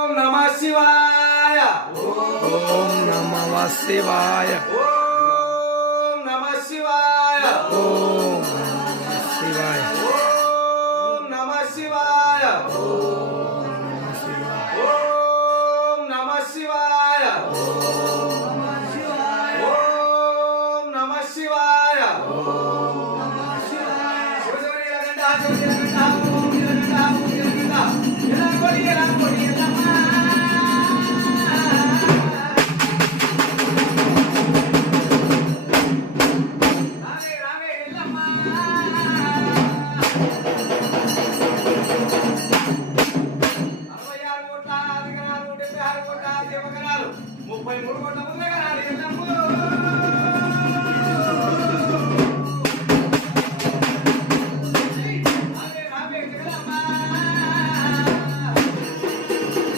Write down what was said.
ఓం నమః శివాయ ఓం నమః శివాయ ఓం నమః శివాయ ఓం నమః శివాయ ఓం నమః శివాయ ఓం నమః శివాయ ఓం నమః శివాయ ముప్పై మూడు కోట్ల ముందుగా